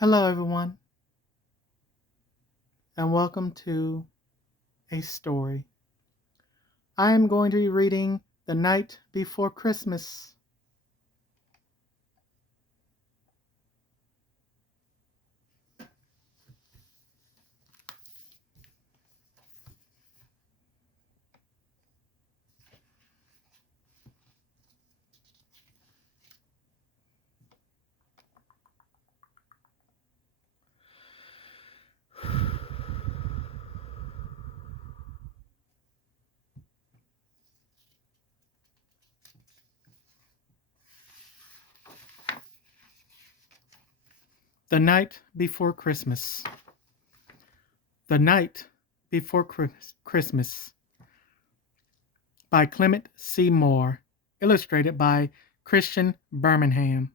Hello, everyone, and welcome to a story. I am going to be reading The Night Before Christmas. The Night Before Christmas. The Night Before Christmas by Clement C. Illustrated by Christian Birmingham.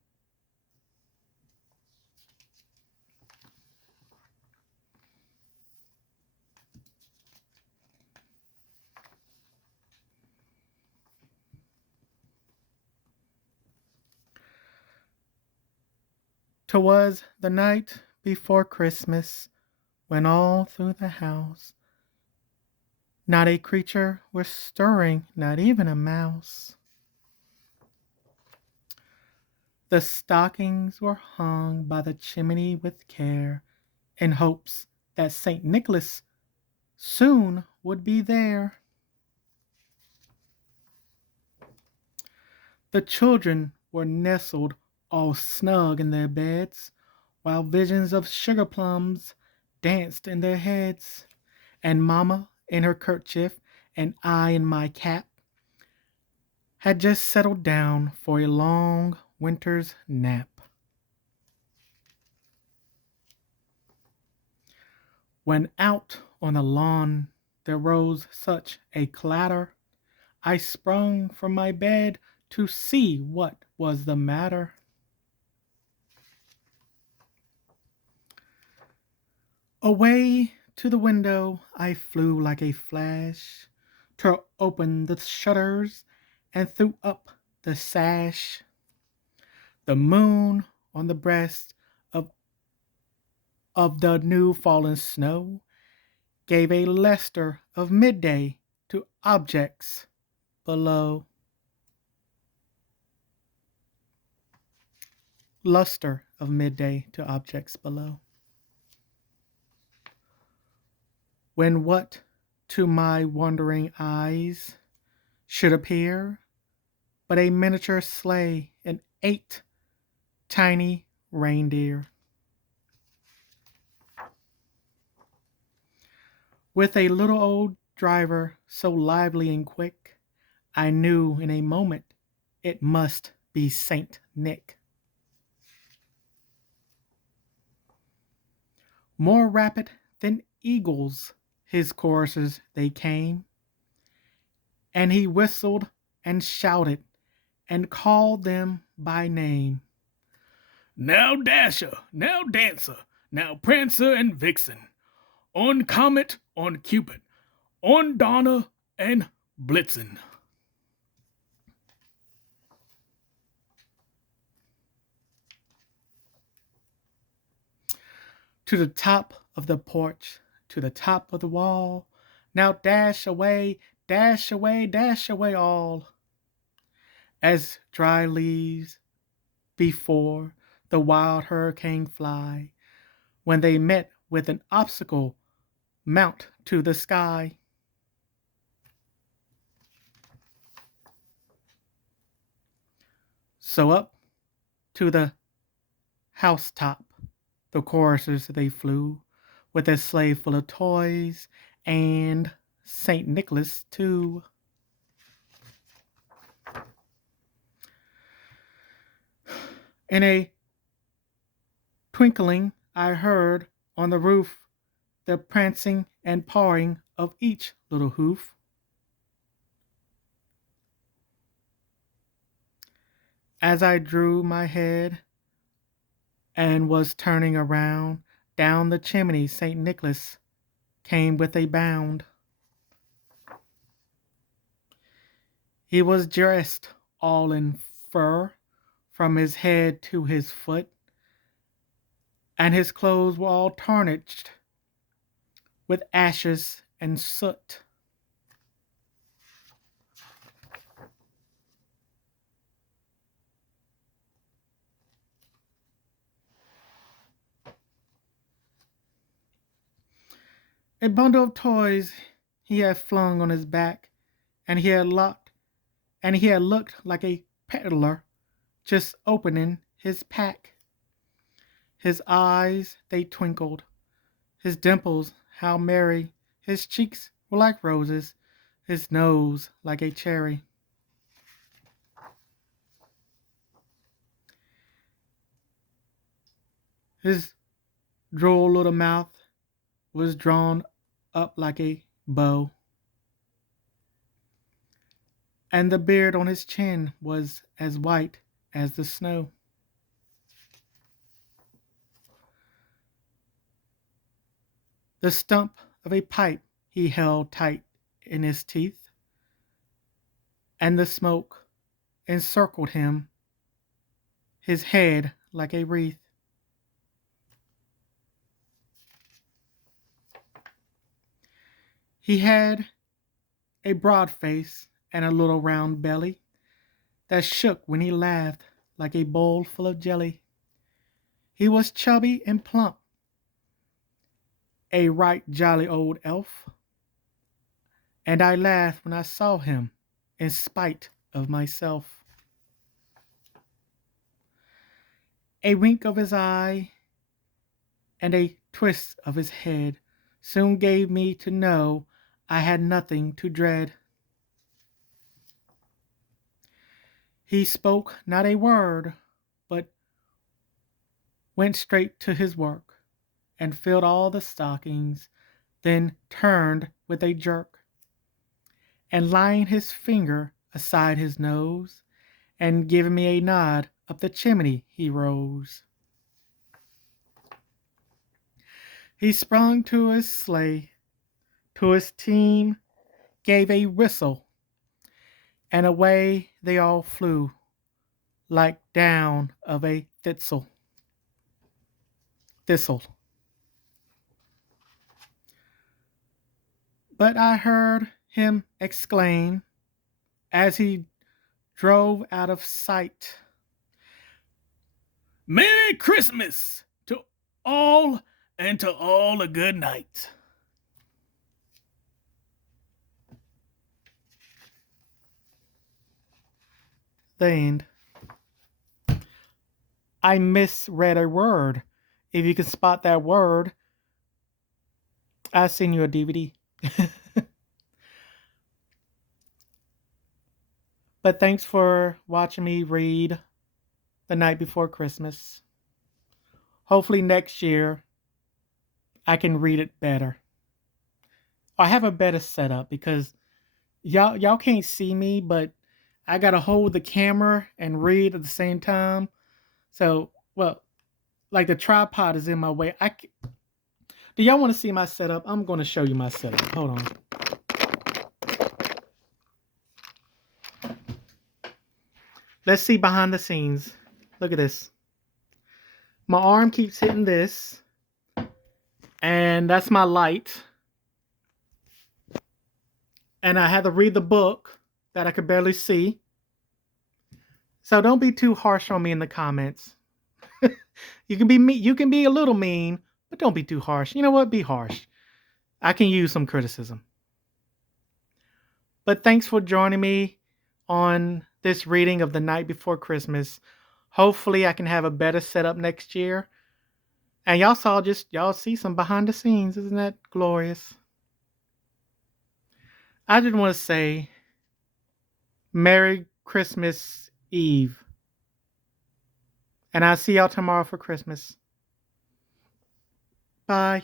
"'Twas the night before Christmas, when all through the house not a creature was stirring, not even a mouse. The stockings were hung by the chimney with care, in hopes that St. Nicholas soon would be there. The children were nestled all snug in their beds, while visions of sugar plums danced in their heads, and Mamma in her kerchief and I in my cap had just settled down for a long winter's nap. When out on the lawn there rose such a clatter, I sprung from my bed to see what was the matter. Away to the window I flew like a flash, tore open the shutters and threw up the sash. The moon on the breast of the new fallen snow gave a lustre of midday to objects below. Luster of midday to objects below. When what to my wondering eyes should appear but a miniature sleigh and 8 tiny reindeer, with a little old driver so lively and quick, I knew in a moment it must be Saint Nick. More rapid than eagles his choruses they came, and he whistled and shouted and called them by name. Now Dasher, now Dancer, now Prancer and Vixen, on Comet, on Cupid, on Donner and Blitzen. To the top of the porch, to the top of the wall, now dash away, dash away, dash away all. As dry leaves before the wild hurricane fly, when they met with an obstacle, mount to the sky. So up to the housetop the choristers they flew, with a sleigh full of toys, and St. Nicholas too. In a Twinkling, I heard on the roof the prancing and pawing of each little hoof. As I drew my head and was turning around, down the chimney St. Nicholas came with a bound. He was dressed all in fur from his head to his foot, and his clothes were all tarnished with ashes and soot. A bundle of toys he had flung on his back, and he had looked like a peddler just opening his pack. His eyes, they twinkled, his dimples, how merry, his cheeks were like roses, his nose like a cherry. His droll little mouth was drawn up like a bow, and the beard on his chin was as white as the snow. The stump of a pipe he held tight in his teeth, and the smoke encircled him, his head like a wreath. He had a broad face and a little round belly that shook when he laughed like a bowl full of jelly. He was chubby and plump, a right jolly old elf, and I laughed when I saw him in spite of myself. A wink of his eye and a twist of his head soon gave me to know I had nothing to dread. He spoke not a word, but went straight to his work and filled all the stockings, then turned with a jerk, and laying his finger aside his nose, and giving me a nod up the chimney he rose. He sprung to his sleigh, to his team, gave a whistle, and away they all flew, like down of a thistle. But I heard him exclaim, as he drove out of sight, Merry Christmas to all, and to all a good night. The end. I misread a word. If you can spot that word, I'll send you a DVD. But thanks for watching me read The Night Before Christmas. Hopefully next year I can read it better. I have a better setup because y'all can't see me, but I gotta hold the camera and read at the same time. So, well, like the tripod is in my way. Do y'all want to see my setup? I'm going to show you my setup. Hold on. Let's see behind the scenes. Look at this. My arm keeps hitting this, and that's my light. And I had to read the book that I could barely see. So don't be too harsh on me in the comments. You can be me. You can be a little mean, but don't be too harsh. You know what? Be harsh. I can use some criticism. But thanks for joining me on this reading of The Night Before Christmas. Hopefully I can have a better setup next year. And y'all see some behind the scenes. Isn't that glorious? I just want to say Merry Christmas Eve. And I'll see y'all tomorrow for Christmas. Bye.